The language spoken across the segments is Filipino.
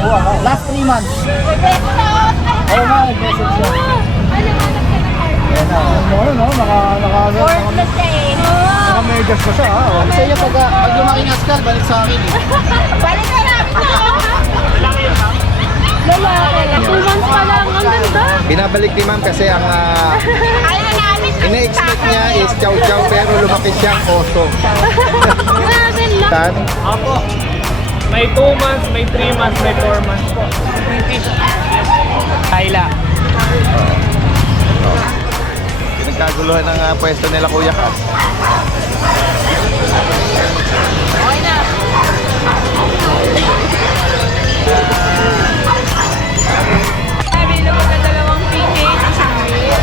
Last 3 months. Oo nga, nag-message siya. Ayan na. No, naka-megas pa siya. Gusto niya pag lumaki ng skull, balik sa akin. Balik ka lang po! Lalaki. 2 months pa lang. Ang ganda. Binabalik ni ma'am kasi ang Ayaw namin. ina-expect niya is chow chow pero lumaki siyang oso. Grabe lang. Tan? Opo. May 2 months, may 3 months, may 4 months po. Ayla. Pinagkaguluhan ng pwesto nila Kuya Kat. Okay na. Available na dalawang PK, isang reel.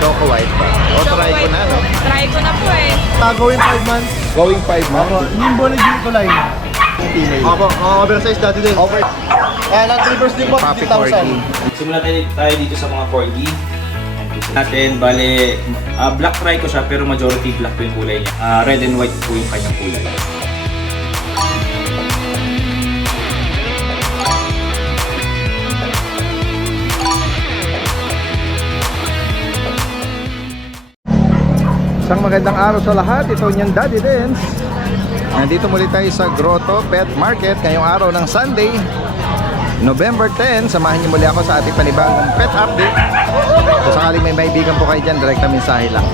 Choco White pa. O try ko na, no? Try ko na po eh. Going 5 months. Going 5 months. Nimbo na dito line. Opo, oversize dati din. Over Ang reverse din po, Papi 50,000. Simula tayo dito sa mga corgi. Natin, bale, black try ko siya pero majority black po yung kulay niya. Red and white po yung kanyang kulay. Isang magandang araw sa lahat. Ito niyang Daddy Dance. Nandito muli tayo sa Grotto Pet Market ngayong araw ng Sunday, November 10. Samahan niyo muli ako sa ating panibagong pet update. Kung sakaling may maibigan po kayo dyan, direkta mensahe lang.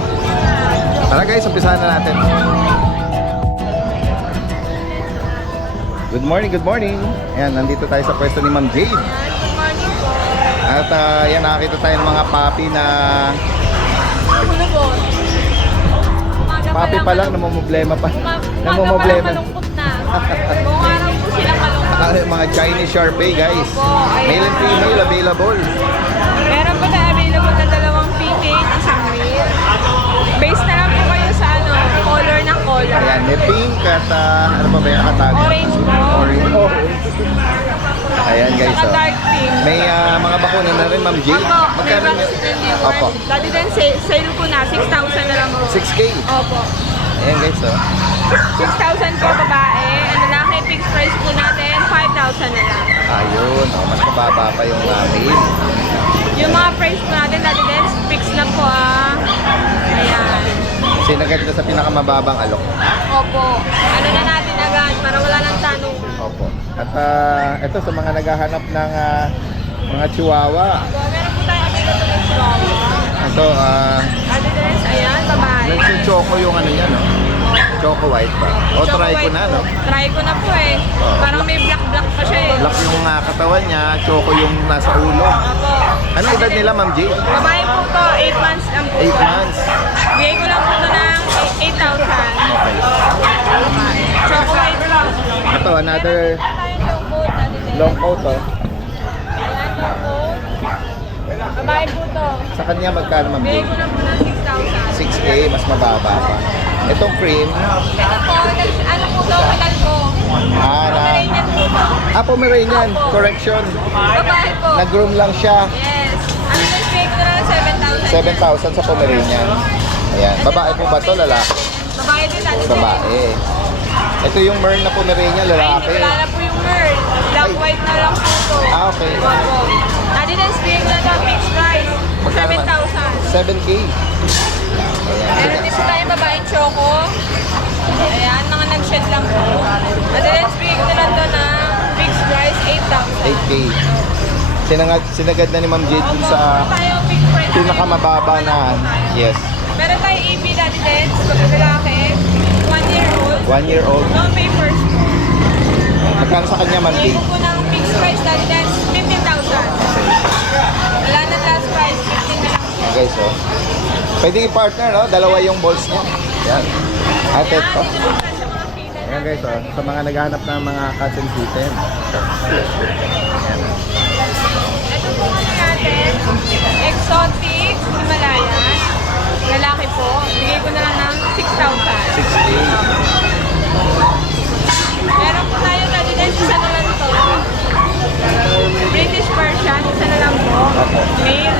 Tara guys, umpisahan na natin. Good morning, good morning. Ayan, nandito tayo sa pwesto ni Ma'am Jade. Good morning po. At yan, nakakita tayo ng mga puppy na Kulubot. puppy pa lang, namumblema pa. Namumblema. Malungkot na. Buong araw po sila malungkot. Mga Chinese Shar-Pei guys. Male and female available. Meron po na available na dalawang PK, isang reel. Base na lang po kayo sa color ng color. Ayan, may pink at ano pa ba yung nakatag? Orange po. Orange. Oh. Ayan guys. Saka dark pink. May mga bakuna na rin, Ma'am Jade. Opo, may Magkano vaccine and Opo. newborn. Dati din sale po na, 6,000 na lang po. 6K. Opo. Ayan guys, oh. 6,000 po babae. Ang lalaki, fixed price po natin, 5,000 na lang. Ayun, oh, mas mababa pa yung male. Yung mga price po natin, dati din, fixed na po Ayan. Sinagad na sa pinakamababang alok. Opo. Ano na natin agad, para wala nang tanong. Opo. At ito sa mga naghahanap ng mga chihuahua. Opo, meron po tayo available ng chihuahua. Ito, Dati din, ayan, babae. choco yung ano niya, no? Choco white pa. O, Choco try ko white na, po. no? Try ko na po eh. Oh. Parang may black-black pa siya eh. Black yung katawan niya, choco yung nasa ulo. Opo. Ano edad nila, Ma'am Jade? Babae po to, 8 months lang po. 8 months. Bigay ko lang po ito ng 8,000. Okay. Choco white lang. Ito, another Tayong long coat, ano din. long coat, oh. Ayan, long coat. Babae po to. Sa kanya, magkano, Ma'am Bigay Jade? ko lang po ng 6,000. 6K, mas mababa pa. Itong cream, Ito po, ano po to, kilal ko. Pomeranian po to. Pomeranian, correction. Babae po. Nag-groom lang siya. Yes. Ano din, bigay ko na lang 7,000. 7,000 sa Pomeranian. Ayan, babae po ba ito, lalaki? Babae din natin. Babae. Ito yung Mern na Pomeranian, Ay, lalaki. wala na po yung merl. Black white na lang po to. Okay. Opo. Dati din, bigay ko na lang fixed price. Magkano naman? 7,000. 7K. Meron din po tayong babaeng choco. Ayan, mga nag-shed lang po. At then, bigay ko na lang to na fixed price, 8,000. 8K. Sinagad na ni Ma'am Jade dun Opo, sa tayo fixed price. pinakamababa na. Yes. Meron tayong AB dati din, lalaki, 1 year old. 1 year old. No papers po. Magkano sa kanya, Ma'am Bigay Jade? ko po ng fixed price dati din, 15,000. Wala na last price, 15 na lang po. Guys, oh. Pwede i-partner, no? Dalawa yung balls niya. Yan. At ito. Ayan, dito naman tayo sa mga kita Ayan guys, oh. Sa mga naghahanap ng mga cats and kitten. Ito po ano natin, exotic, Himalayan. Lalaki po, bigay ko na lang ng 6,000. 6K. Meron po tayo dati din, isa na lang to. British Persian, isa na lang po. Male.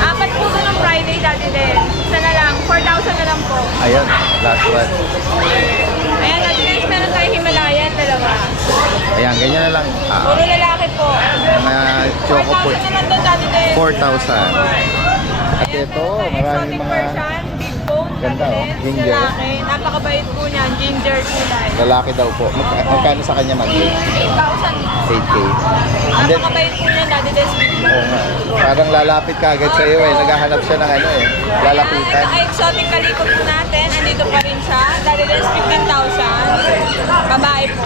Apat po ito ng Friday dati din. Isa na lang, 4,000 na lang po. Ayan, last one. Ayan, dati din, meron tayo Himalayan, dalawa. Ayan, ganyan na lang. Puro lalaki po. Mga choco po. 4,000 na lang doon dati din. 4,000. At Ayan, ito, ganda. maraming Exotic mga Persian, big bone, Ganda, oh. Lens, Ginger. lalaki. Napakabait po niyan, ginger kulay. lalaki daw po. Magkano sa kanya mag-8? 8,000. 8K. And then, Napakabait po niyan, dati din. oo nga. Parang lalapit ka agad sa iyo eh. Naghahanap siya ng ano eh. Lalapitan. Ito ay exotic calico po natin. Andito pa rin siya. Dati din 15,000. Babae po.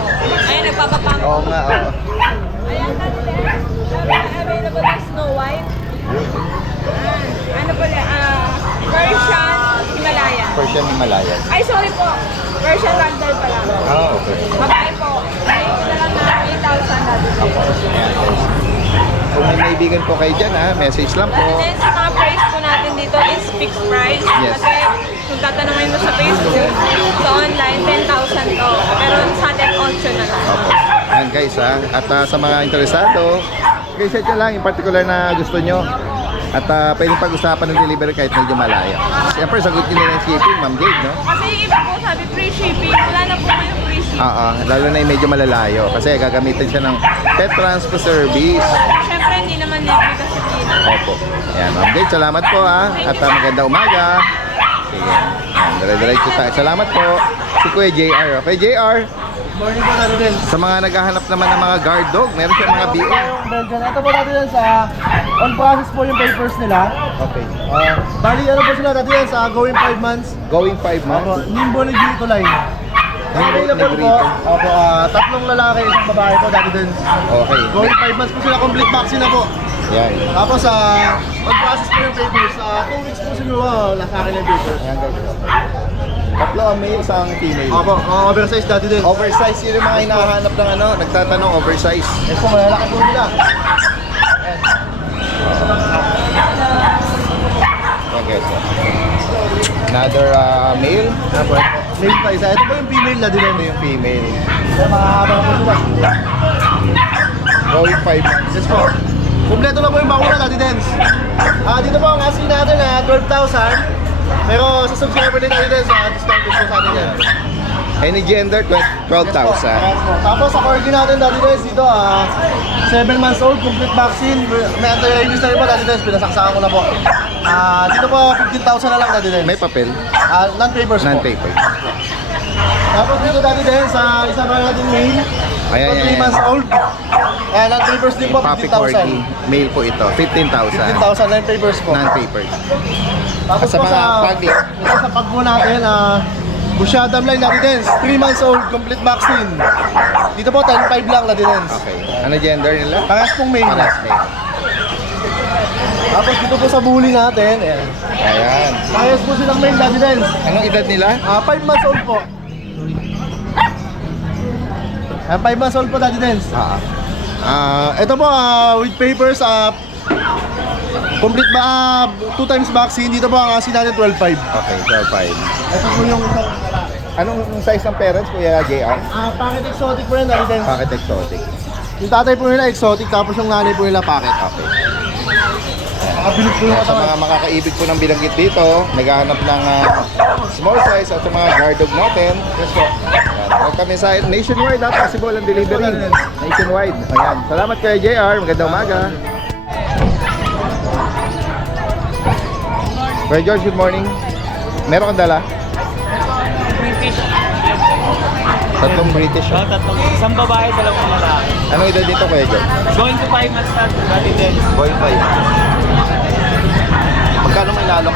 Ayan, nagpapapang. Oo nga, oo. Ayan, dati din. Available na Snow White. Ano pala? Persian Himalayan. Persian Himalayan. Ay, sorry po. Persian Ragdoll pala. Ah, okay. Babae po. Ay, ito na lang na 8,000 dati din. Ayan, guys. Kung may maibigan po kayo dyan ha, message lang po. And then, sa mga price po natin dito is fixed price. Yes. Kasi kung tatanungin mo sa Facebook, sa online, 10,000 to. Pero sa atin, 8 na lang. Opo. Ayan guys ha. At sa mga interesado, guys, ito lang in particular na gusto nyo. At pwedeng pag-usapan ng delivery kahit medyo malaya. Siyempre, sagot nyo na yung shipping, Ma'am Jade, no? Kasi yung iba po sabi free shipping. Wala na po yung free shipping. Oo, lalo na yung medyo malalayo. Kasi gagamitin siya ng pet transfer service. Siyempre, hindi naman libre kasi Pilipinas. Opo. Ayan, Ma'am Jade, salamat po ha. At maganda umaga. Sige. Ayan, dire-diretso tayo. Salamat po. Si Kuya JR. Okay, JR. Morning po natin din. Sa mga naghahanap naman ng mga guard dog, meron siyang mga BO. Yung Belgian. Ito po natin yan sa on process po yung papers nila. Okay. Bali, ano po sila natin yan sa going 5 months. Going 5 Opo, months. Nimbo ni Gito line. Available po. Opo, tatlong lalaki, isang babae po dati din. Okay. Going 5 months po sila, complete vaccine na po. Yan. Tapos on process po yung papers. 2 weeks po siguro nasa akin yung papers. Ayan guys. Tatlo ang male, isang female. Opo, oversize dati din. Oversize yun yung mga hinahanap ng ano, nagtatanong oversize. Yes po, malalaki po nila. Ayan guys. Another male. Opo, male pa isa. Ito po yung female na din. Ito yung female. Mahaba po sila. Going 5 months. Yes po. Kompleto na po yung bakuna dati Dens. Dito po ang asking natin na 12,000. Pero sa subscriber din natin Dens, discount din po sa atin yan. Any gender, 12,000. Tapos sa corgi natin dati Dens, dito 7 months old, complete vaccine. May anti-rabies na rin po dati Dens, pinasaksakan ko na po. Dito po 15,000 na lang dati Dens. May papel? Non-papers po. Non-paper. Tapos dito dati Dens, isa pa natin male. Ayan, 3 months old. Non-papers din po, Puppy 15,000. corgi. Male po ito. 15,000. 15,000 non-papers po. Non-paper. Tapos Sa po mga pag ito sa pag po natin, Busyadam line Ladidens, 3 months old, complete vaccine. Dito po, 10,500 lang Ladidens. Okay. Ano gender nila? Parehas pong male. Pares male. Tapos dito po sa bully natin, Ayan. parehas po silang male Ladidens. Anong edad nila? 5 months old po. 5 months old po Ladidens. Ito po, with papers, complete 2 times vaccine. Dito po ang asin natin 12,500. Okay, 12,500. Ito po yung isang Anong size ng parents, Kuya JR? packet exotic po yan Ladidens. Packet exotic. Yung tatay po nila exotic, tapos yung nanay po nila packet. Okay. Nakabilib po yung Sa katawan. mga makakaibig po ng binanggit dito, naghahanap ng small size at sa mga guard dog natin. Yes po. Huwag kami sa nationwide, possible ang delivery. Nationwide. Ayan. Salamat Kuya JR. Magandang umaga. Kuya George, good morning. Meron kang dala? British. Tatlong British. So, tatlong, isang babae, dalawang lalaki. Anong edad dito Kuya George? Going to 5 months na, dati din. Boy 5. Magkano may lalok?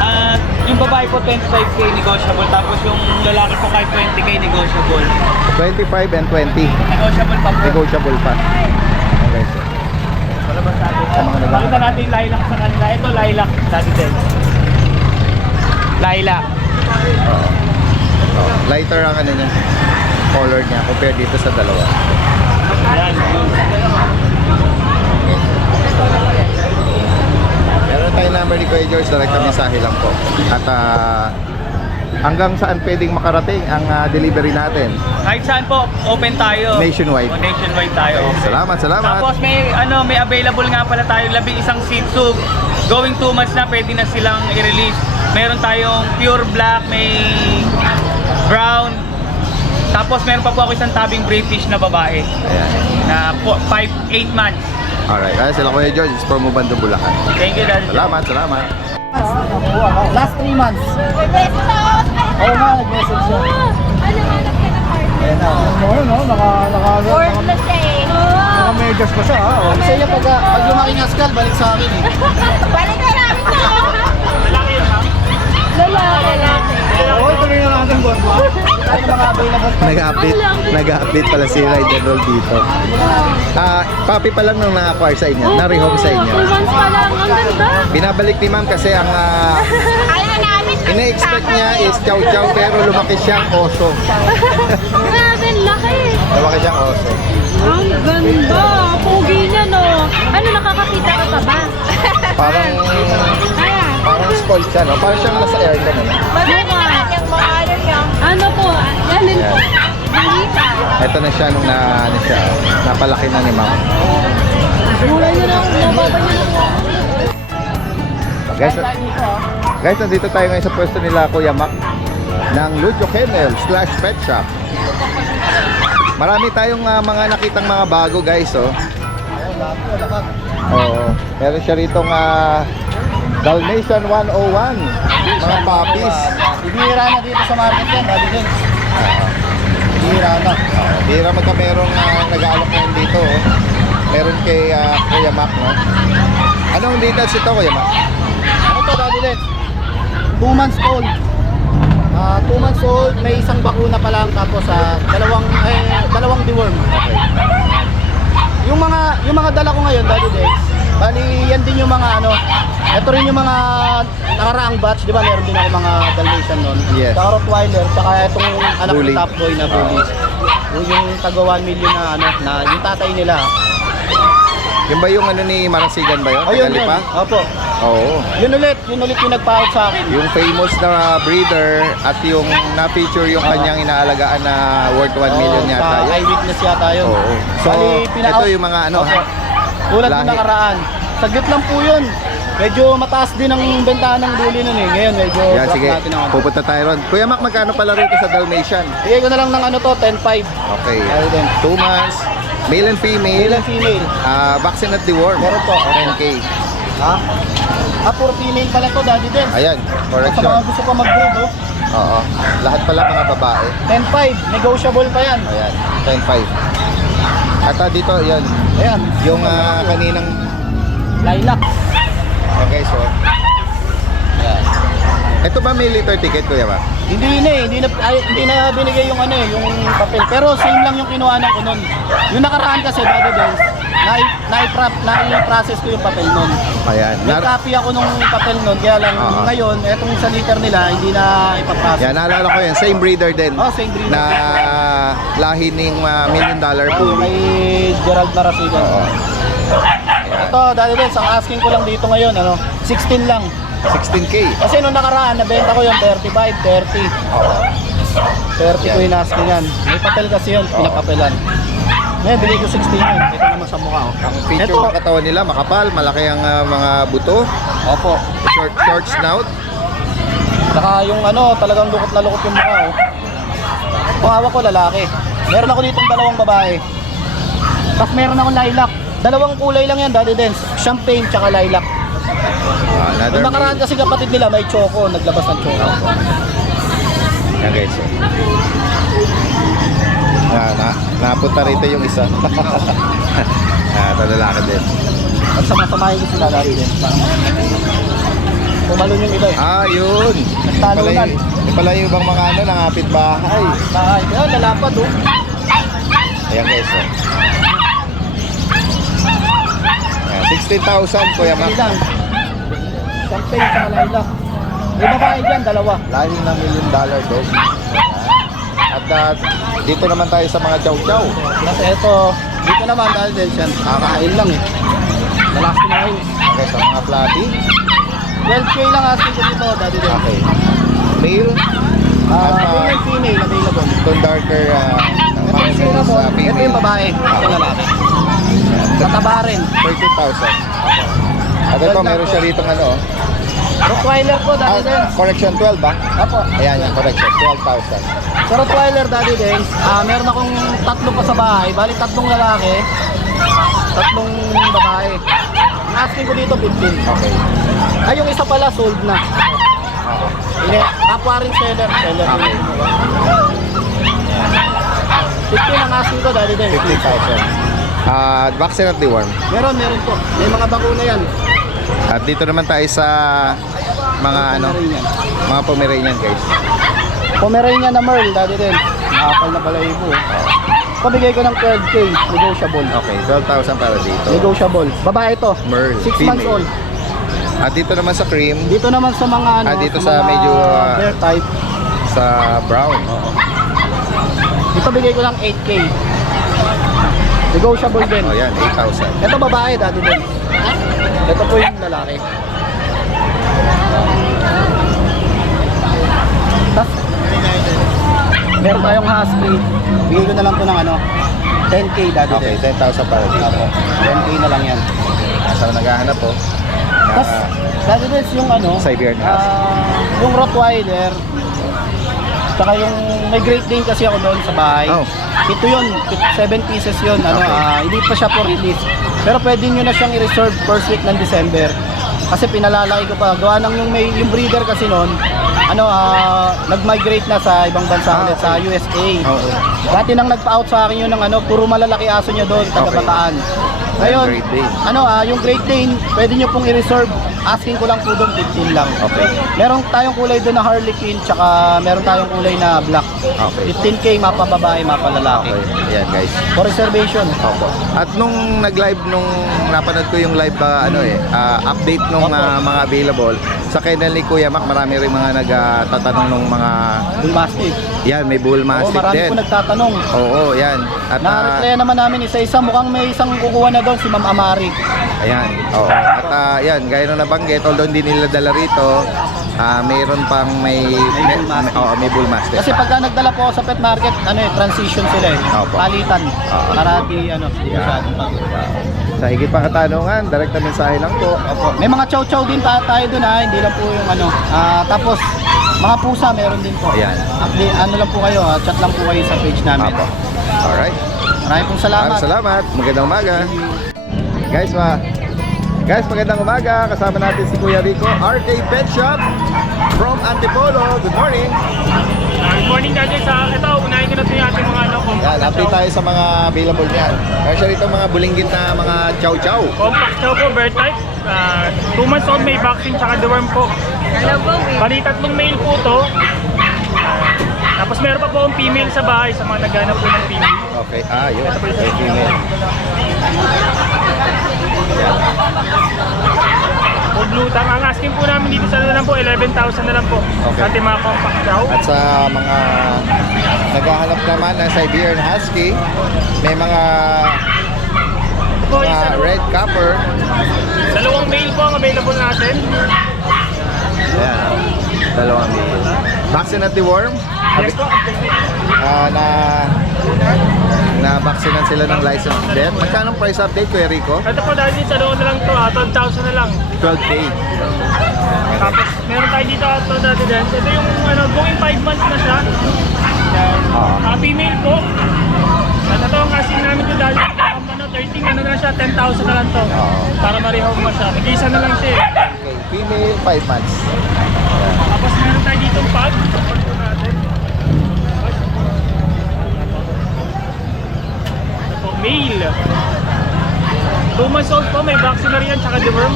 At yung babae po 25k negotiable, tapos yung lalaki po kahit 20k negotiable. 25 and 20. Negotiable pa po. Negotiable pa. Okay, sir. Palabas natin. Sa mga naghahanap. Pakita natin yung lilac sa kanila. Ito lilac, dati din. Lilac. Lighter ang ano niya, color niya compared dito sa dalawa. Yan. Meron tayong number ni Kuya George, direct mensahe lang po. At hanggang saan pwedeng makarating ang delivery natin? Kahit saan po, open tayo. Nationwide. O, nationwide tayo. Okay. Salamat, salamat. Tapos may available nga pala tayo, 11 Shih Tzu. Going 2 months na, pwede na silang i-release. Meron tayong pure black, may brown, Tapos meron pa po ako isang tabing British na babae Ayan. na 8 months. Alright, ayan sila Kuya George, it's from Mubando, Bulacan. Thank you, Daddy. Salamat, salamat. Last 3 months. Oo nga, nag-message siya. Ano hanap ka ng partner? Ayan na. Ano, Worthless siya eh. naka-megas pa siya ha. Oh. Kasi niya pag lumaki ng skull, balik sa akin eh. Balik na namin siya. Lalaki yun, ma'am? Lalaki. Oo, tuloy na natin buwan mo. Tayo mga available pa. Nag-update pala si Ride and Roll dito. Papi pa lang nung na-acquire sa inyo, na-rehome sa inyo. 2 months pa lang. Ang ganda. Binabalik ni ma'am kasi ang Ayaw namin. ina-expect niya is chow-chow pero lumaki siyang oso. Grabe, laki. Lumaki siyang oso. Ang ganda. Pogi niya, no? Ano, nakakakita ka pa ba? Parang spoiled siya, no? Parang siyang nasa aircon, no? Maganda naman yung mga ano niya. Ano po? Alin po? Malita. Ito na siya nung napalaki na ni ma'am. Mura niyo na. Nababa niyo na po. Guys, nandito tayo ngayon sa pwesto nila Kuya Mac ng Lucho Kennel / Pet Shop. Marami tayong mga nakitang mga bago guys, oh. Oo. Meron siya ritong Dalmatian 101, mga puppies. Ibihira na dito sa market yan, dali din. Ibihira na. Bira magka merong nag-aalok ngayon dito, oh. Meron kay Kuya Mac, no? Anong details ito, Kuya Mac? Ano to, dali din? 2 months old. 2 months old, may isang bakuna pa lang, tapos dalawang deworm. Okay. Yung mga dala ko ngayon, dali din. Bali, yan din yung mga ano. Ito rin yung mga nakaraang batch, di ba? Meron din ako mga Dalmatian nun. Yes. Saka Rottweiler, saka itong anak Bully. ng top boy na bully. Yung taga 1 million na ano, na yung tatay nila. Yung ba yung ano ni Marasigan ba yun? Ayun yun. Tagalipa? Opo. Oo. Yun ulit yung nagpa-out sa akin. Yung famous na breeder at yung na-feature yung kanyang inaalagaan na worth 1 million Oo, yata sa yun. eyewitness yata yun. Oo. So, Bali, ito yung mga ano, Opo. Tulad lahi. ng nakaraan. Saglit lang po yun. Medyo mataas din ang bentahan ng bully nun eh. Ngayon medyo yan, drop sige, natin ang ano. pupunta tayo ron. Kuya Mac, magkano pala rito sa Dalmatian? Bigay ko na lang ng ano to, 10.5. Okay. Ayun din. 2 months, male and female, Male and female. vaccine at deworm. Meron po. 10K. Ha? Puro female pala to, daddy din. Ayan, Sa mga correction. gusto pa mag-breed, oh. Oo. Lahat pala mga babae. 10.5, negotiable pa yan. Ayan, 10.5. At dito, yan, Ayan, yung kaninang, lilac. okay, so, yan. Ito ba may liter ticket, Kuya Mac? Hindi na binigay yung ano eh, yung papel. Pero same lang yung kinuha ko nun. Yung nakaraan kasi, daddy din, na-process ko yung papel nun. Ayan. May copy ako nung papel nun, kaya lang Oo. ngayon, etong sa liter nila, hindi na ipaprocess. Yan, naalala ko yan. Same breeder din. Oh, same breeder. Na lahi ng $1 million Oh, bully. may Gerald Marasigan. Oo. Ayan. Ito, dahil din, ang asking ko lang dito ngayon, 16 lang. 16K. Kasi nung nakaraan, nabenta ko yung 35, 30. Oo. 30 ko yung asking yan. May papel kasi yun, pinapapelan. Ngayon, bili ko 16 yun. Ito naman sa mukha. Oh. Ang feature ng katawan nila, makapal, malaki ang mga buto, Opo. short snout. Saka yung talagang lukot na lukot yung mukha. Oh. Kung hawak ko, lalaki. Meron ako ditong 2 babae. Tapos meron akong lilac. 2 kulay lang yan, Daddy Dance. Champagne tsaka lilac. Another Nung nakaraan male. kasi kapatid nila may choco, naglabas ng choco. Yan guys. So. Napunta rito yung isa. Ito lalaki din. At sama-samahin ko sila, Daddy Dance. Tumalon yung iba eh. Yun. Nagtalunan. Yung pala yung ibang mga nangapit bahay. Bahay. Kaya lalapad oh. Ayan guys. So. Ayan, 16,000 Kuya Mac. Hindi lang. Champagne tsaka lilac. May babae dyan, 2. Lahing na $1 million dog. At dito naman tayo sa mga chow-chow. Kasi ito, dito naman dahil din siya, kakain lang eh. Lalaki na ngayon. Okay, sa mga flatty. 12K lang asking ko dito, Daddy din. Okay. Male. Male and female available. Itong darker Ito yung sa cinnamon, ito female. yung babae, ito lalaki. Mataba rin. 13,000. At ito, meron siya rito Rottweiler po, Daddy Dens. Correction 12 ba? Apo. Ayan yung correction, 12,000. Sa Rottweiler, Daddy Dens, meron akong 3 pa sa bahay. Bali, 3 lalaki, 3 babae. Ang asking ko dito, 15. Okay. Ay, yung isa pala, sold na. Kapwa rin seller. Okay. 15 ang asking ko, Daddy Dens. 15,000. Vaccine at deworm. Meron po. May mga bakuna yan. At dito naman tayo sa mga Pomeranian. mga Pomeranian guys. Pomeranian na Merl, Daddy Dens. Nakapal na balayibo. Pabigay ko ng 12K, negotiable. Okay, 12,000 para dito. Negotiable. Babae ito. Merl, 6 months female. old. At dito naman sa cream, Dito naman sa mga ano, dito sa medyo, bear type. sa brown. Dito bigay ko ng 8K. Negotiable din. Oh, yan, 8,000. Ito babae, Daddy Dens. Ito po yung lalaki. Tapos, meron tayong husky. Bigay ko na lang po ng ano, 10K, Daddy Okay, Dens. 10,000 para dito. Apo, 10K na lang yan. Sa naghahanap po. Tapos, Daddy Dens, yung ano, Siberian Husky. yung Rottweiler, tsaka yung may Great Dane kasi ako doon sa bahay. Oh. Ito yun, 7 pieces yun. Ano, Okay. hindi pa siya for release. Pero pwede nyo na siyang i-reserve first week ng December. Kasi pinalalaki ko pa. Gawa ng yung breeder kasi noon, ano, nag-migrate na sa ibang bansa ulit, sa USA. Oo. Dati nang nagpa-out sa akin yun ng ano, puro malalaki aso niya doon, taga Okay. Bataan. Ngayon, Great Dane. ano, yung Great Dane, pwede nyo pong i-reserve. Asking ko lang po doon, 15 lang. Okay. Meron tayong kulay doon na Harlequin, tsaka meron tayong kulay na black. Okay. 15K, mapa babae, mapa lalaki. Okay. Ayan guys. For reservation. Opo. At nung nag-live nung napanood ko yung live update nung mga available sa kennel ni Kuya Mac, marami rin mga nagtatanong nung mga Bull Mastiff. yan, may bull Oo, mastiff marami din. po nagtatanong. Oo, yan. At Na-replay naman namin isa-isa. Mukhang may isang kukuha na doon, si Ma'am Amari. ayan. Oo. At yan, gaya nung nabanggit, although hindi nila dala rito, mayroon pang may bull mastiff. may bull mastiff. Kasi pagka nagdala po ako sa pet market, transition sila eh. Opo. Palitan. Oo. Para di, di Yeah. masyadong pag- Sa higit pang katanungan, direkta mensahe lang po. Opo. May mga chow-chow din tayo doon hindi lang po yung ano. Tapos, mga pusa meron din po. Ayan. Ano lang po kayo, chat lang po kayo sa page namin. Apo. Alright. Maraming pong salamat. Salamat. Magandang umaga. Guys, magandang umaga. Kasama natin si Kuya Rico, RK Pet Shop from Antipolo. Good morning. Good morning, guys. Ito, unahin ko na ito yung ating mga Yan, update tayo sa mga available niyan. Kasi rito mga bulinggit na mga chow-chow. compact chow po, bird type. 2 months old, may vaccine, tsaka deworm po. Hello po, Bali, 3 male po to. Tapos meron pa po akong female sa bahay sa mga naghanap po ng female. Okay, yun. Okay, female. O blue tang, ang asking po namin dito sa ano lang po, 11,000 na lang po. Okay. Sa ating mga compact chow. At sa mga naghahanap naman ng Siberian Husky, may mga Po, isa red copper. dalawang male po ang available natin. Ayan. Dalawang male. Vaccine at deworm. Yes po. Na vaksinan sila ng license din. Magkano price update, Kuya Rico? Ito po dahil sa loob na lang to, 12,000 na lang. 12K. Tapos meron tayo dito ito dati din. Ito yung going 5 months na siya. Female po. At ito ang asking namin ito dahil 13 na lang siya, 10,000 na lang to. Para ma-rehob mo siya. Mag-isa na lang siya. Okay. Female, 5 months. Tapos meron tayo dito pag. Pag po natin. Ito po, male. 2 months old po, may vaccine na rin yan, tsaka deworm.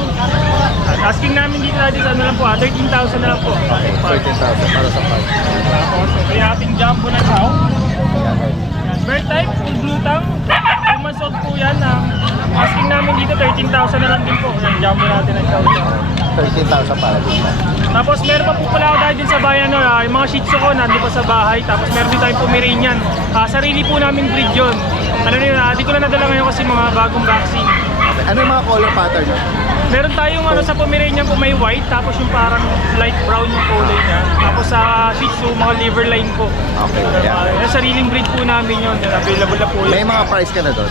At asking namin dito natin sa ano lang po, 13,000 na lang po. Okay, 13,000 para sa 5. Tapos ito yung ating jumbo na chow. Bird type, full blue tongue. 2 months old po yan. Asking namin dito 13,000 na lang din po. Yung jumbo natin ang chow. 13,000 para dito. Tapos meron pa po pala ako dahil din sa bayan, yung mga shih tzu ko nandun pa sa bahay. Tapos meron din tayong Pomeranian. Sarili po namin breed yun. Ano na yun, di ko na nadala ngayon kasi mga bagong vaccine. Ano yung mga color pattern? No? Meron tayong ano sa Pomeranian po may white, tapos yung parang light brown yung kulay niya. Tapos sa Shih Tzu, mga liver line po. Okay, yeah. Sariling breed po namin yun. Available na po yun. May mga price ka na doon?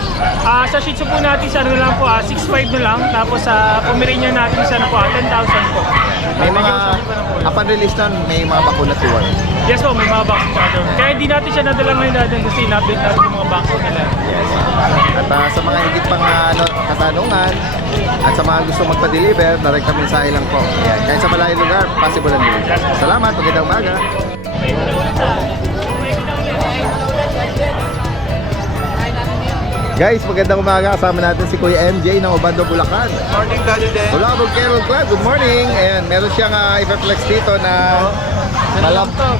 Sa Shih Tzu po natin sa ano lang po, 6.5 na lang. Tapos sa Pomeranian natin sa ano po, 10,000 po. May mga, upon release nun, may mga bakuna to work. Yes po, may mga vaccine pa doon. Kaya hindi natin siya nadala ngayon natin kasi in-update natin yung mga vaccine nila. Yes. At sa mga higit pang katanungan at sa mga gusto magpa-deliver, direct mensahe lang po. Ayan. Kahit sa malayong lugar, possible ang deliver. Salamat, magandang umaga. Guys, magandang umaga. Kasama natin si Kuya MJ ng Obando, Bulacan. Morning, Daddy Den. Bulabog Carol Club, good morning. And meron siyang i-flex dito na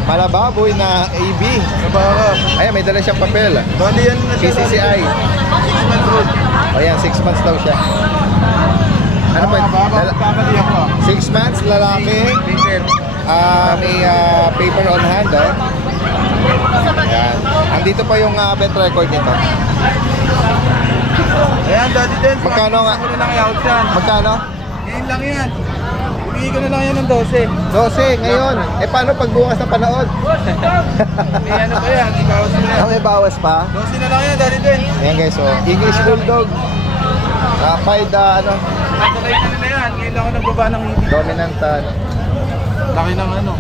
malababoy na AB. Ayan, may dala siyang papel. Bali yan na siya. PCCI. 6 months old. Ayan, 6 months daw siya. Ano ba? Kakali ako. 6 months, lalaki. May paper on hand, oh. Ayan. Andito pa yung vet record nito. Ayan, Daddy Den. Magkano nga? Ako na lang i-out yan. Magkano? Ngayon lang yan. Bigay ko na lang yan ng 12. 12 ngayon. Eh paano pag bukas na panood? May ano pa yan, ibawas mo yan. May bawas pa. 12 na lang yan, Daddy Den. Ayan guys, oh. English Bulldog. Pied, Nakakay ko na yan. Ngayon lang ako nagbaba ng hindi. dominant, Laki ng ano.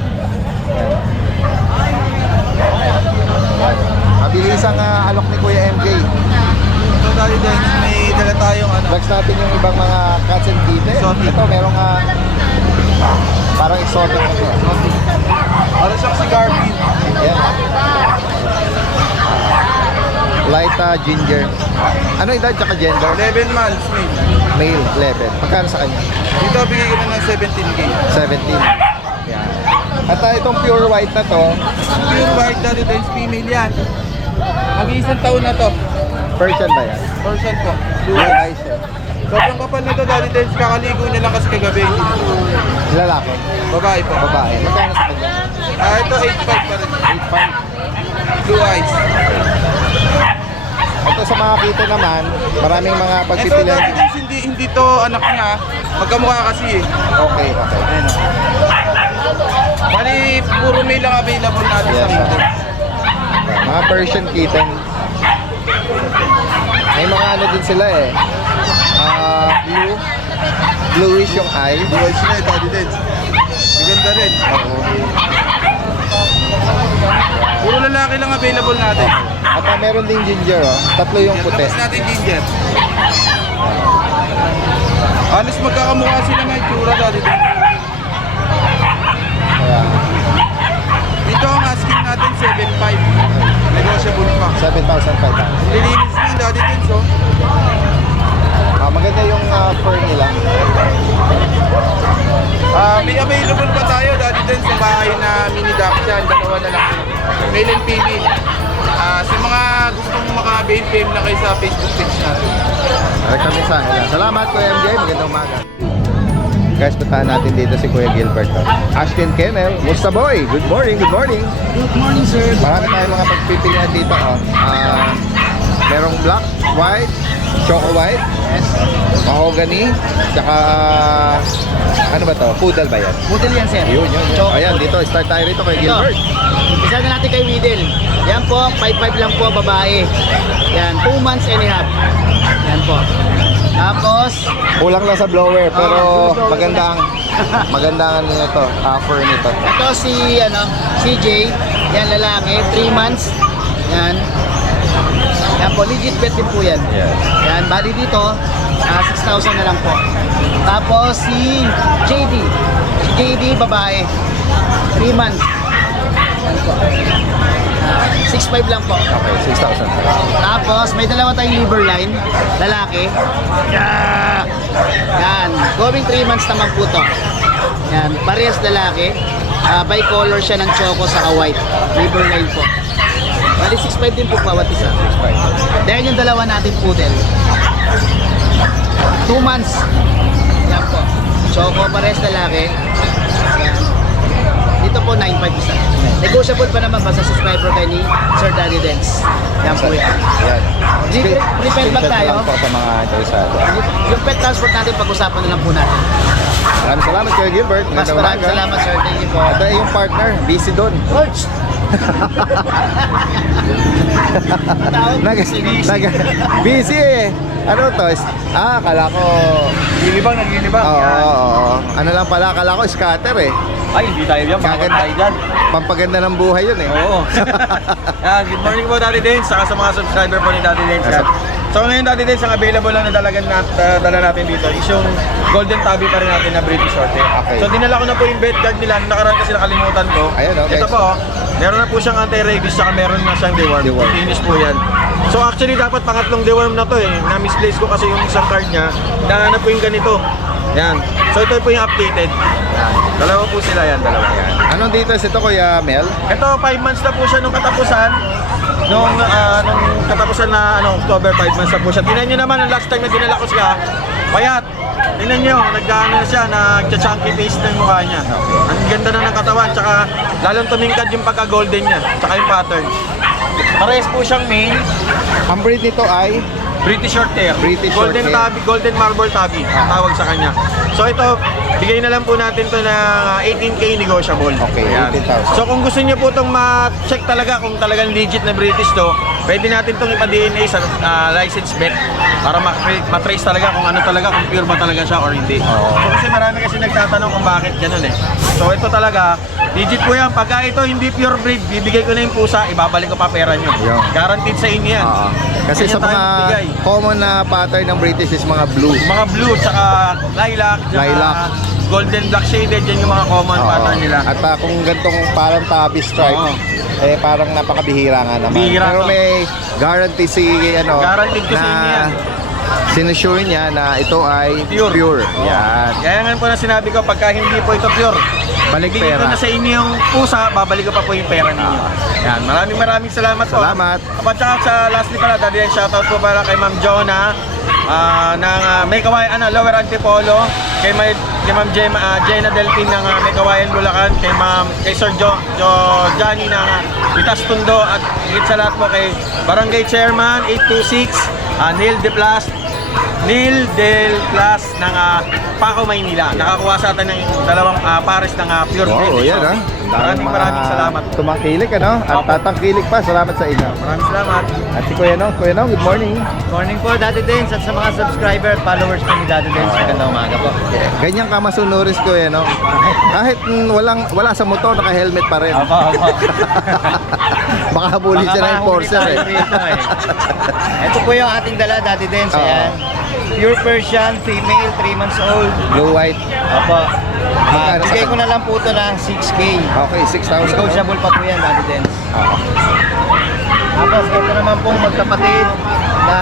mabilis ang alok ni Kuya MJ. Ito, Daddy Den, may dala tayong ano. Flex natin yung ibang mga cats and kittens. Exotic. Ito, merong parang exotic na to. Para siyang si Garfield. Ayan. Light ginger. Ano edad tsaka gender? 11 months, mate. Male, 11. Magkano sa kanya? Dito, bigay ko na ng 17K. 17. Yan. At itong pure white na to, Pure white, Daddy Den, female yan. Mag-iisang taon na to. Persian ba yan? Person po. Blue Blue eyes. eyes. eh. Sobrang kapal na to, Daddy Den. Kakaligo niya lang kasi kagabi. Lalaki. Babae po. Babae. Magkano sa kanya? Ito 8.5 pa rin. 8.5. Blue eyes. Ito sa mga kita naman, maraming mga Ito, pagpipilian. Daddy Den, hindi to anak niya. Magkamukha kasi eh. Okay, okay. Ayun o. Bali, puro male lang available natin Yes. sa mga. Mga Persian kitten. May mga ano din sila eh. Bluish yung eye. Blue eyes na eh, Daddy Den. Maganda rin. Oo. Puro lalaki lang available natin. At meron ding ginger oh. Tatlo yung puti. Tapos natin ginger. Halos magkakamukha sila ng itsura, Daddy Den. Kaya, Dito ang asking natin 7.5. Negotiable pa. 7,500. Lilinis na yung Daddy Den, so. Maganda yung fur nila. May available pa tayo, Daddy Den, sa bahay na mini Dachshund. Dalawa na lang. Male and female. Sa mga gustong maka-avail, PM na kayo sa Facebook page natin. Kami sa nila. Salamat Kuya MJ. Magandang umaga. Guys, puntahan natin dito si Kuya Gilbert. Oh. Ashton Kennel. Musta boy? Good morning, good morning. Good morning, sir. Marami tayong mga pagpipilian dito. Oh. Merong black, white, choco white, mahogany, tsaka ano ba to? Poodle ba yan? Budel yan, sir. Yun. Choco. Ayan, dito. Start tayo rito kay Gilbert. Isa na natin kay Widel. Yan po, 5'5 lang po, babae. Yan, 2 months and a half. Yan po. Tapos, Kulang lang sa blower, pero blower maganda ang nito, fur nito. ito si, CJ. Yan, lalaki, 3 months. Yan. Yan po, legit bet din po yan. Yes. Yan, bali dito, 6,000 na lang po. Tapos si JD. Si JD, babae. 3 months. Yan po. 6'5 lang po. Okay, 6,000. Tapos may dalawa tayong liver line, lalaki. Yan, going 3 months naman po to. Yan, parehas lalaki. Bicolor siya ng choco sa white. Liver line po. Bali 6'5 din po bawat isa. 6,500. Then yung dalawa natin poodle. 2 months. Yan po. Choco parehas lalaki. Yan. ito po 9.5 isa. Negotiable pa naman basta subscriber kayo ni Sir Daddy Dance. Yan po yan. Ayan. Pre-pet lang tayo. Lang po sa mga interesado. Yung pet transport natin, pag-usapan na lang po natin. Maraming salamat Kuya Gilbert. Mas Magandang maraming umaga. salamat sir. Thank you po. Ito ay yung partner, busy doon. Coach! Busy eh. Ano to? Akala ko... Naglilibang. Oo. Ano lang pala, akala ko scatter eh. Ay, hindi tayo yan. Gaganda. dyan. Pampaganda ng buhay yun eh. Oo. Good morning po Daddy Dance, saka sa mga subscriber po ni Daddy Dance. Yan. So ngayon Daddy Dance, ang available lang na dala natin dito is yung Golden Tabby pa rin natin na British Short Hair. Okay. So dinala ko na po yung vet guard nila, nakaraan kasi nakalimutan ko. Ayan, okay. Ito po, meron na po siyang anti-rabies, saka meron na siyang deworm. Finish po yan. So actually dapat pangatlong deworm na to eh. Na-misplace ko kasi yung isang card niya. Nahanap po yung ganito. Yan. So ito po yung updated. Dalawa po sila yan, dalawa yan. Anong dito ito Kuya Mel? Ito, 5 months na po siya nung katapusan. Nung katapusan na October, 5 months na po siya. Tingnan nyo naman, ang last time na dinala ko siya, payat. Tingnan nyo, nagdaan na siya, nagcha-chunky face na yung mukha niya. Ang ganda na ng katawan, tsaka lalong tumingkad yung pagka-golden niya, tsaka yung pattern. Parehas po siyang male, Ang breed nito ay British Short Hair. British Golden Short Hair. Tabby, Golden Marble Tabby, ang tawag sa kanya. So ito, bigay na lang po natin to na 18K negotiable. Okay, Ayan. 18,000. So kung gusto niyo po itong ma-check talaga kung talagang legit na British to, pwede natin itong ipa-DNA sa license vet para ma-trace talaga kung ano talaga, kung pure ba talaga siya or hindi. So kasi marami kasi nagtatanong kung bakit ganun eh. So ito talaga, legit po yan. Pagka ito hindi pure breed, bibigay ko na yung pusa, ibabalik ko pa pera nyo. Yun. Guaranteed sa inyo yan. Kasi sa Ganyan tayo mga magbigay. common na pattern ng British is mga blue. Mga blue, tsaka lilac, tsaka Lilac. golden black shaded, yan yung mga common Oo. pattern nila. At kung gantong parang tabby stripe, Oo. eh parang napakabihira nga naman. Bihira Pero to. may guarantee si Guaranteed ko sa inyo yan. sinusure niya na ito ay pure. Oo. Yan. Kaya nga po na sinabi ko, pagka hindi po ito pure, Balik bigay ko pera. na sa inyo yung pusa, babalik ko pa po yung pera ninyo. Yan, maraming salamat po. Salamat. At saka sa lastly pala, dali yan, shoutout po para kay Ma'am Jonah ng May Kawayan, Lower Antipolo, kay Ma'am Jenna Delphin ng May Kawayan, Bulacan, kay Sir Johnny ng Vitas Tondo, at higit sa lahat po kay Barangay Chairman 826 Neil Del Plus ng Paco, Maynila. Nakakuha sa atin ng dalawang pares ng pure Wow, British. yan ah. Maraming salamat. Tumakilik at Opo. tatangkilik pa. Salamat sa inyo. Maraming salamat. At si Kuya Nong, good morning. Morning po Daddy Dance at sa mga subscriber at followers po ni Daddy Dance. Magandang umaga po. Ganyan ka masunuris Kuya Nong. Kahit wala sa motor, naka-helmet pa rin. Baka habulin siya ng enforcer eh. Ito po yung ating dala Daddy Dance. Oo. Ayan. Pure Persian, female, 3 months old. Blue white. Opo. Magkano sa Bigay ko na lang po ito ng 6K. Okay, 6,000. Negotiable pa po yan Daddy Dance. Oo. Tapos ito naman pong magkapatid na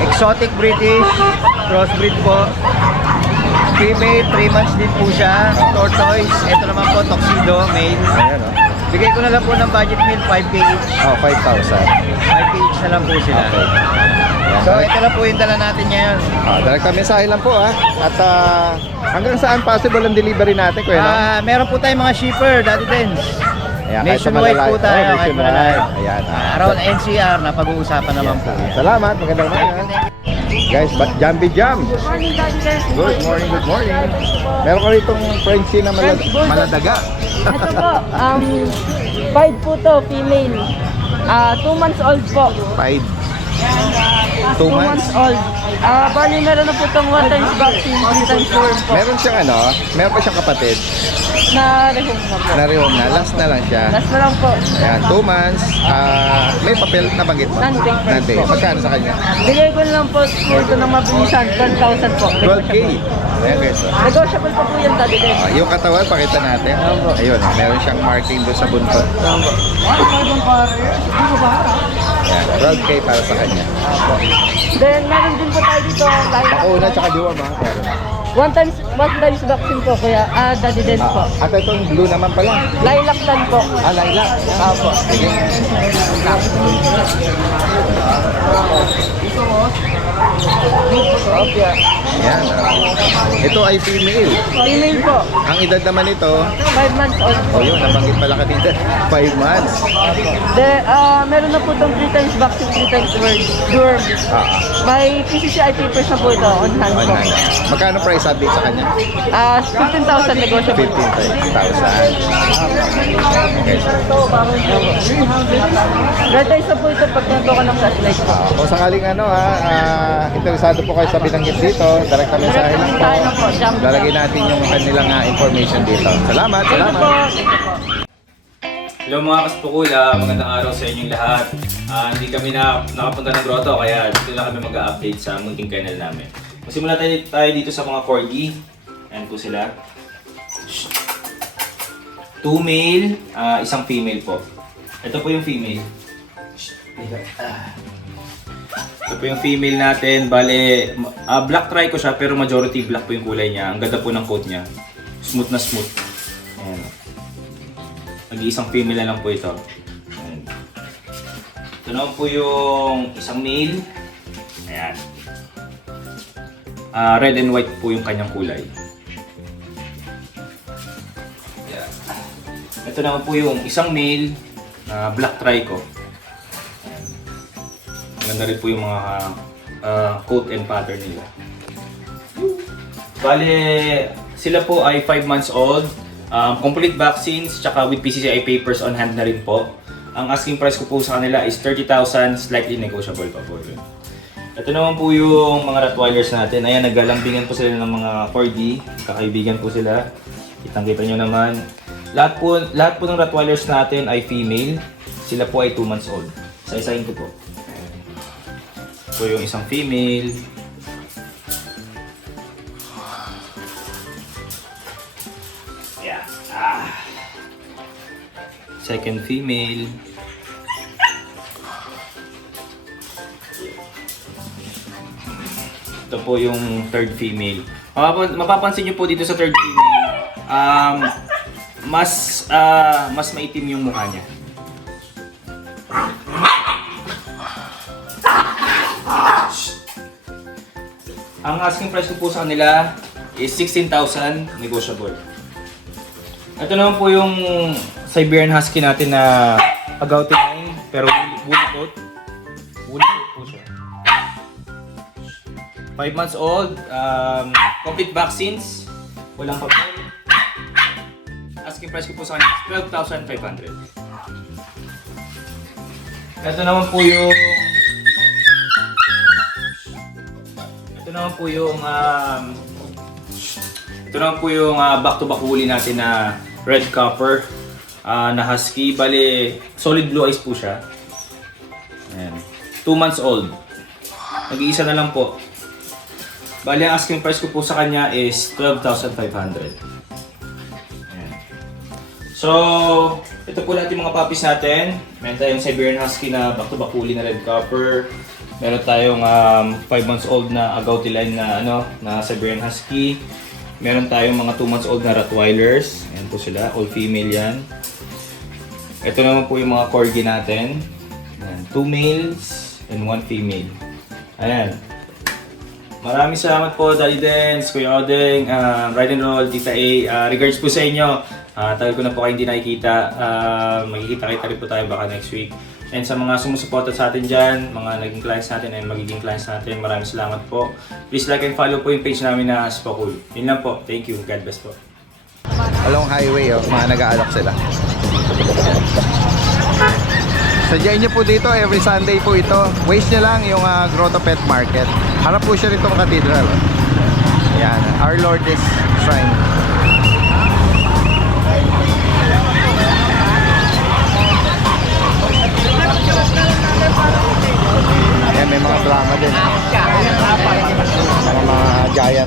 exotic British, crossbreed po. Female, 3 months din po siya. Tortoise. Ito naman po, tuxedo, male. Ayan o. Bigay ko na lang po ng budget meal, 5K each. Oh, 5,000. 5K each na lang po sila. So ito na po yung dala natin ngayon. Direkta mensahe lang po At hanggang saan possible ang delivery natin, Kuya Nong? Meron po tayong mga shipper, Daddy Dance. Ayan, kahit sa Nationwide po malalayo. tayo, Oh, kahit nationwide. malalayo. Ayan. Around NCR na pag-uusapan naman po. Salamat, magandang umaga. Guys, Jambi Jam. Good morning, good morning. Meron ko rito Frenchie na maladaga. Ito po, 5 po to, female. 2 months old po. 5. 2 2 months. months old. Bali meron na po itong 1 times vaccine, 3 times worm po. Meron siyang meron pa siyang kapatid. Na-rehome na po. Na-rehome na, last na lang siya. Last na lang po. Ayan, 2 months. May papel na banggit mo? Non-paper Non-paper. po. Magkano sa kanya? Bigay ko na lang po ito ng mabilisan, 12,000 po. 12K. Ayan guys. Negotiable pa po yan dati din. Yung katawan, pakita natin. Ayun, meron siyang marking doon sa buntot. Ayan, 12K para sa kanya. Then meron din po tayo dito, Pakuna tsaka diwam ha. Meron. 1 times vaccine po kuya, Daddy Den po. At itong blue naman pala. Lilac tan po. Lilac. Apo. Sige. Opya. Yan. Ito ay female. Female po. Ang edad naman ito, 5 months old po. oh yun, nabanggit pala kanina, 5 months. Meron na po itong 3 times vaccine, 3 times worm. May PCCI papers na po ito on hand On po. hand. Magkano price update sa kanya? 15,000 negotiable. 15,000. Okay. Red eyes na po ito pag nandito ka ng flashlight po. Kung sakaling interesado po kayo sa binanggit dito, direct kami sa Direct ilang po. tayo po, jump. Lalagay natin yung kanilang information dito. Salamat, Thank you salamat. po. Thank you po. Hello mga kaspukul, magandang araw sa inyong lahat. Hindi kami nakapunta ng grotto kaya dito lang kami mag-update sa munting kennel namin. Magsimula tayo dito sa mga corgi. Ayan po sila. 2 male, isang female po. Ito po yung female. Ito po yung female natin. Bale, black trico siya pero majority black po yung kulay niya. Ang ganda po ng coat niya. Smooth na smooth. Ayan. Nag-iisang female na lang po ito. Ayan. Ito naman po yung isang male. Ayan. Red and white po yung kanyang kulay. Ayan. Ito naman po yung isang male na black trico. Ayan. Maganda rin po yung mga coat and pattern nila. Bale, sila po ay 5 months old. Complete vaccines, tsaka with PCCI papers on hand na rin po. Ang asking price ko po sa kanila is 30,000, slightly negotiable pa po yun. Ito naman po yung mga Rottweilers natin. Ayan, naglalambingan po sila ng mga 4D. Kakaibigan po sila. Kitang-kita nyo naman. Lahat po ng Rottweilers natin ay female. Sila po ay 2 months old. Isa-isahin ko po. Ito yung isang female. Second female. Ito po yung third female. Mapapansin nyo po dito sa third female, mas maitim yung mukha niya. Ang asking price ko po sa kanila is 16,000 negotiable. Ito naman po yung Siberian Husky natin na agouti line, pero woolly coat. Woolly coat po siya. 5 months old, complete vaccines, walang papel. Asking price ko po sa kanya is 12,500. Ito naman po yung back-to-back woolly natin na red copper na husky. Bale, solid blue eyes po siya. Ayan. 2 months old. Nag-iisa na lang po. Bale, ang asking price ko po sa kanya is 12,500. Ayan. So, ito po lahat yung mga puppies natin. Meron tayong Siberian Husky na back-to-back woolly na red copper. Meron tayong 5 months old na agouti line na na Siberian Husky. Meron tayong mga 2 months old na Rottweilers. Ayan po sila, all female yan. Ito naman po yung mga corgi natin. Ayan, 2 males and 1 female. Ayan. Maraming salamat po, Daddy Dance, Kuya Odeng, Ride and Roll, Tita A. Regards po sa inyo. Tagal ko na po kayo hindi nakikita. Magkikita-kita rin po tayo baka next week. And sa mga sumusuporta sa atin dyan, mga naging clients natin and magiging clients natin, maraming salamat po. Please like and follow po yung page namin na Spokul. Yun lang po. Thank you. God bless po. Along highway, mga nag-aalok sila. Sadyain nyo po dito, every Sunday po ito. Waste nyo lang yung Grotto Pet Market. Harap po siya rito ng cathedral. Yan, Our Lord is Shrine. Ayan, may mga drama din. Mga giant.